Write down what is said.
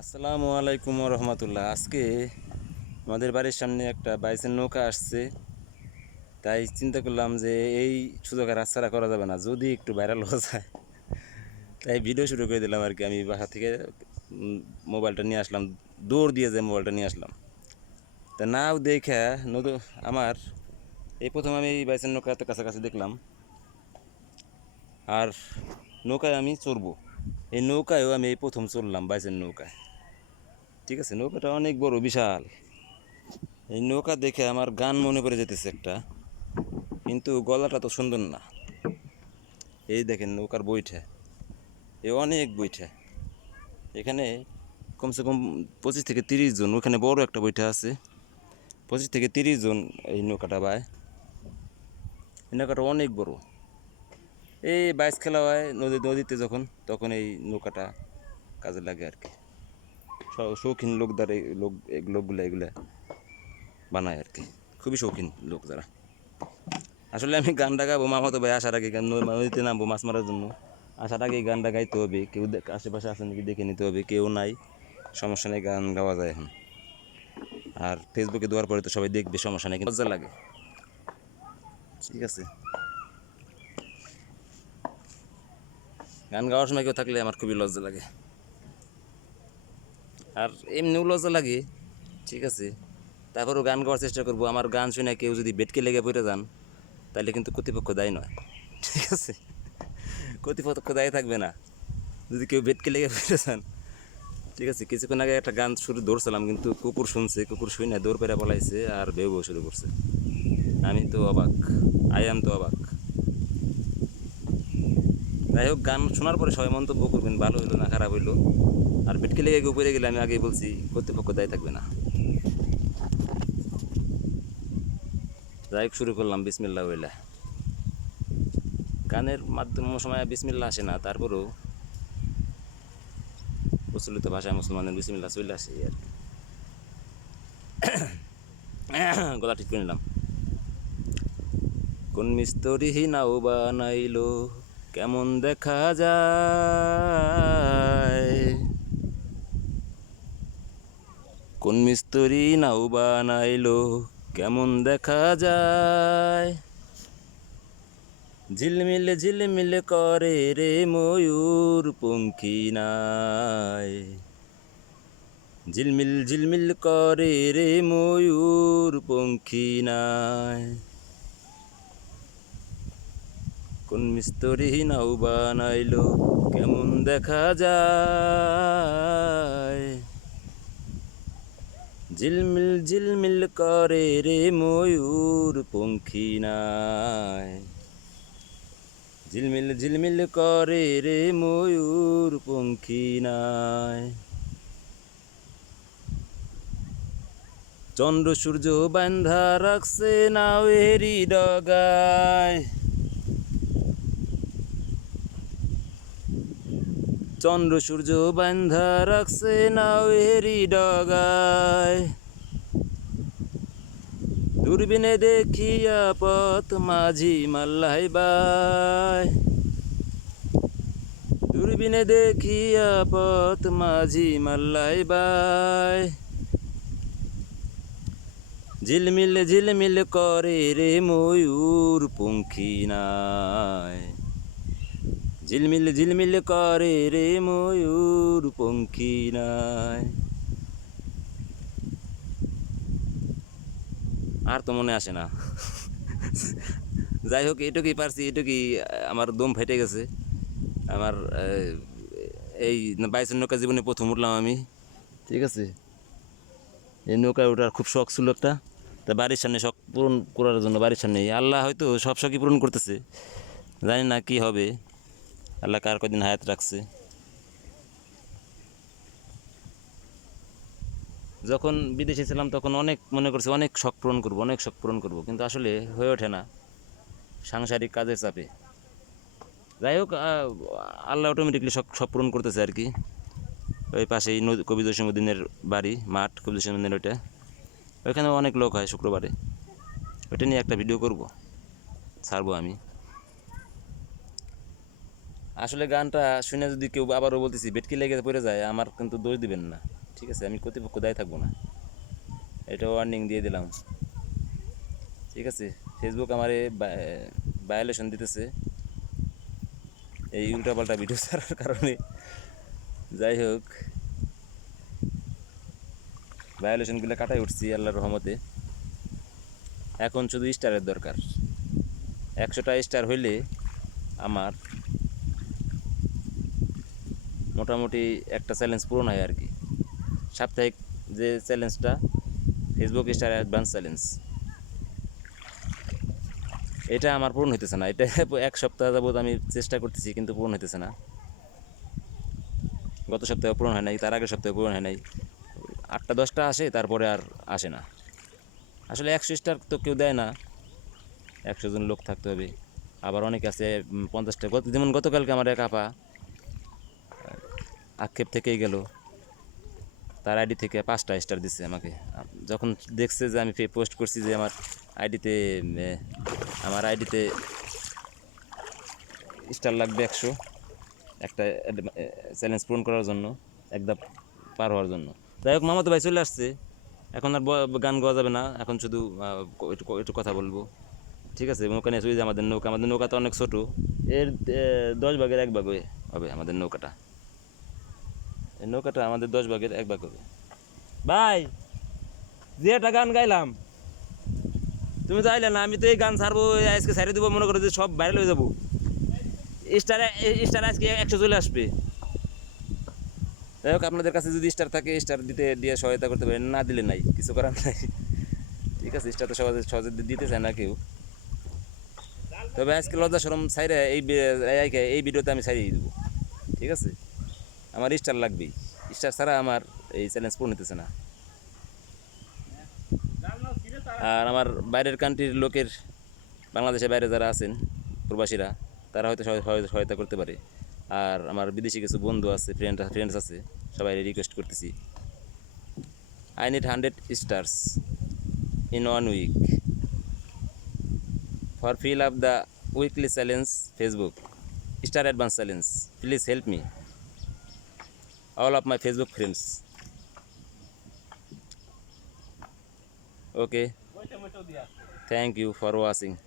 আসসালামু আলাইকুম রহমতুল্লাহ। আজকে আমাদের বাড়ির সামনে একটা বাইসের নৌকা আসছে। তাই চিন্তা করলাম যে এই সুযোগ রাস্তাটা করা যাবে না, যদি একটু ভাইরাল হয়ে যায়। তাই ভিডিও শুরু করে দিলাম আর কি। আমি বাসা থেকে মোবাইলটা নিয়ে আসলাম। দৌড় দিয়ে যে মোবাইলটা নিয়ে আসলাম। তা নাও দেখে নদী, আমার, এই প্রথম আমি এই বাইসের নৌকা এত কাছাকাছি দেখলাম। আর নৌকায় আমি চড়বো। এই নৌকায়ও আমি এই প্রথম চললাম বাইসের নৌকায়। ঠিক আছে, নৌকাটা অনেক বড়, বিশাল। এই নৌকা দেখে আমার গান মনে পড়ে যেতেছে একটা, কিন্তু গলাটা তো সুন্দর না। এই দেখেন নৌকার বইঠা এ অনেক বইঠা এখানে কমসে কম পঁচিশ থেকে তিরিশ জন, ওখানে বড় একটা বইঠা আছে। পঁচিশ থেকে তিরিশ জন এই নৌকাটা বায়। এই নৌকাটা অনেক বড়। এই বাইস খেলা হয় নদী, নদীতে যখন, তখন এই নৌকাটা কাজে লাগে আর কি। শৌখিন লোক এই লোক লোকগুলো, এগুলা বানায় আর কি। খুবই শৌখিন লোক যারা। আসলে আমি গানটা গাবো মামাতো ভাই আগে গান- নদীতে নামবো, মাছ মারার জন্য। আসার আগে গানটা গাইতে হবে, কেউ আশেপাশে আছে নাকি দেখে নিতে হবে, কেউ নাই, সমস্যা নেই, গান গাওয়া যায় এখন। আর ফেসবুকে দেওয়ার পরে তো সবাই দেখবে, সমস্যা নেই মজা লাগে। ঠিক আছে। গান গাওয়ার সময় কেউ থাকলে আমার খুবই লজ্জা লাগে। আর এমনিও লজ্জা লাগে, ঠিক আছে। তারপরেও গান গাওয়ার চেষ্টা করব। আমার গান শুনে কেউ যদি বেটকে লেগে পড়ে যান, তাহলে কিন্তু কর্তৃপক্ষ দায়ী নয়, ঠিক আছে। কর্তৃপক্ষ দায়ী থাকবে না। যদি কেউ বেটকে লেগে পড়ে যান, ঠিক আছে। কিছুক্ষণ আগে একটা গান শুরু ধরছিলাম, কিন্তু কুকুর শুনছে, কুকুর শুই না দৌড় পেরে পলাইছে আর বেউ শুরু করছে। আমি তো অবাক, আই এম তো অবাক। যাই হোক, গান শোনার পরে সবাই মন্তব্য করবেন, ভালো হইল না, খারাপ হইল। আর বেটকে লেগে কেউ পড়ে গেলে আমি আগেই বলছি, কর্তৃপক্ষ দায়ী থাকবে না। যাই শুরু করলাম বিসমিল্লা হইলা। গানের মাধ্যম সময় বিসমিল্লা আসে না, তারপরেও প্রচলিত ভাষায় মুসলমানের বিসমিল্লা চলে আসে আর কি। গলা ঠিক করে নিলাম। কোন মিস্তরি নাও বানাইলো কেমন দেখা যায়? কোন মিস্তরি নাও বানাইলো, কেমন দেখা যায়? ঝিলমিল ঝিলমিল করে রে ময়ূর পঙ্খী নাই। ঝিলমিল ঝিলমিল করে রে ময়ূর পঙ্খী নাই। কোন মিস্তরি নাও বানাইলো, কেমন দেখা যায়? ঝিলমিল ঝিলমিল করে রে ময়ূর পঙ্খী নাই। ঝিলমিল ঝিলমিল করে রে ময়ূর পঙ্খী নাই। চন্দ্র সূর্য বান্ধা রাখছে নাওয়েরি ডগায়। চন্দ্র সূর্য বান্ধা রাখছে নাওয়েরি ডগায়। দূরবীনে দেখিয়া পথ মাঝি মাল্লাই বাই দূরবীনে দেখিয়া পথ মাঝি মাল্লাই বাই ঝিলমিল ঝিলমিল করে রে ময়ূর পঙ্খী নাই। ঝিলমিল ঝিলমিল করে রে ময়ূর পঙ্খী নাই। আর তো মনে আসে না। যাই হোক এটুকুই পারছি এটুকুই আমার দম ফেটে গেছে। আমার এই বাইশের নৌকা জীবনে প্রথম উঠলাম আমি। ঠিক আছে? এই নৌকায় ওঠার খুব শখ ছিল একটা। তা বাড়ির সামনে শখ পূরণ করার জন্য বাড়ির সামনে। আল্লাহ হয়তো সব শখই পূরণ করতেছে। জানি না কি হবে। আল্লাহ কার কদিন হায়াত রাখছে। যখন বিদেশে ছিলাম তখন অনেক মনে করছি, অনেক শখ পূরণ করব, অনেক শখ পূরণ করব, কিন্তু আসলে হয়ে ওঠে না, সাংসারিক কাজের চাপে। যাই হোক আল্লাহ অটোমেটিকলি সব সব পূরণ করতেছে আর কি। ওই পাশেই কবি জসীমুদ্দিনের বাড়ি, মাঠ, কবি জসীমুদ্দিনের ওইটা। ওইখানে অনেক লোক হয় শুক্রবারে। ওইটা নিয়ে একটা ভিডিও করব, ছাড়বো আমি। আসলে গানটা শুনে যদি কেউ আবারও বলতেছি, বেটকি লেগে পড়ে যায় আমার কিন্তু দোষ দিবেন না। ঠিক আছে, আমি কর্তৃপক্ষ দায়ী থাকব না। এটা ওয়ার্নিং দিয়ে দিলাম। ঠিক আছে ফেসবুক আমার ভায়োলেশন দিতেছে। এই উল্টাপাল্টা ভিডিও ছাড়ার কারণে। যাই হোক। ভায়োলেশনগুলো কাটাই উঠছি আল্লাহর রহমতে। এখন শুধু স্টারের দরকার। একশোটা স্টার হইলে আমার মোটামুটি একটা চ্যালেঞ্জ পূরণ হয় আর কি। সাপ্তাহিক যে চ্যালেঞ্জটা ফেসবুক স্টার অ্যাডভান্স চ্যালেঞ্জ এটা আমার পূরণ হইতেছে না। এটা এক সপ্তাহ যাবত আমি চেষ্টা করতেছি, কিন্তু পূরণ হইতেছে না। গত সপ্তাহে পূরণ হয় নাই, তার আগের সপ্তাহে পূরণ হয় নাই। আটটা, দশটা আসে, তারপরে আর আসে না। আসলে একশো স্টার তো কেউ দেয় না। একশো জন লোক থাকতে হবে। আবার অনেক আছে পঞ্চাশটা। যেমন গতকালকে আমার এক আপা আক্ষেপ থেকেই গেল। তার আইডি থেকে পাঁচটা স্টার দিচ্ছে আমাকে। যখন দেখছে যে আমি পোস্ট করছি যে আমার আইডিতে আমার আইডিতে স্টার লাগবে একশো। একটা চ্যালেঞ্জ পূরণ করার জন্য একদম পার হওয়ার জন্য। যাই হোক, মামাতো ভাই চলে আসছে। এখন আর গান গাওয়া যাবে না। এখন শুধু একটু কথা বলব। ঠিক আছে, নৌকা নিয়ে চলে যে আমাদের নৌকা। আমাদের নৌকা তো অনেক ছোটো। এর দশ ভাগের এক ভাগ হবে আমাদের নৌকাটা। এই নৌকাটা আমাদের দশ ভাগের এক ভাগ হবে। ভাই, যে একটা গান গাইলাম, তুমি তো না, আমি তো এই গান ছাড়বো আজকে ছাড়িয়ে দেবো, মনে করো যে সব ভাইরাল হয়ে যাব। স্টার স্টার আজকে একশো চলে আসবে। যাই হোক, আপনাদের কাছে যদি স্টার থাকে স্টার দিতে, দিয়ে সহায়তা করতে পারেন, না দিলে নাই, কিছু করার নাই। ঠিক আছে স্টার তো সহজে সহজে দিতে চায় না কেউ। তবে আজকে লজ্জা সরম সাইরে এই এই- ভিডিওতে আমি সারিয়ে দেবো। ঠিক আছে? আমার স্টার লাগবেই। স্টার ছাড়া আমার এই চ্যালেঞ্জ পূরণ হতেছে না। আর আমার বাইরের কান্ট্রির লোকের, বাংলাদেশের বাইরে যারা আছেন, প্রবাসীরা, তারা হয়তো সহায়- সহায়- সহায়তা করতে পারে। আর আমার বিদেশি কিছু বন্ধু আছে ফ্রেন্ড ফ্রেন্ডস আছে, সবাই রিকোয়েস্ট করতেছি। I need hundred stars in one week for fill up the weekly challenge Facebook star advance challenge please help me all of my Facebook friends. Okay. Thank you for watching.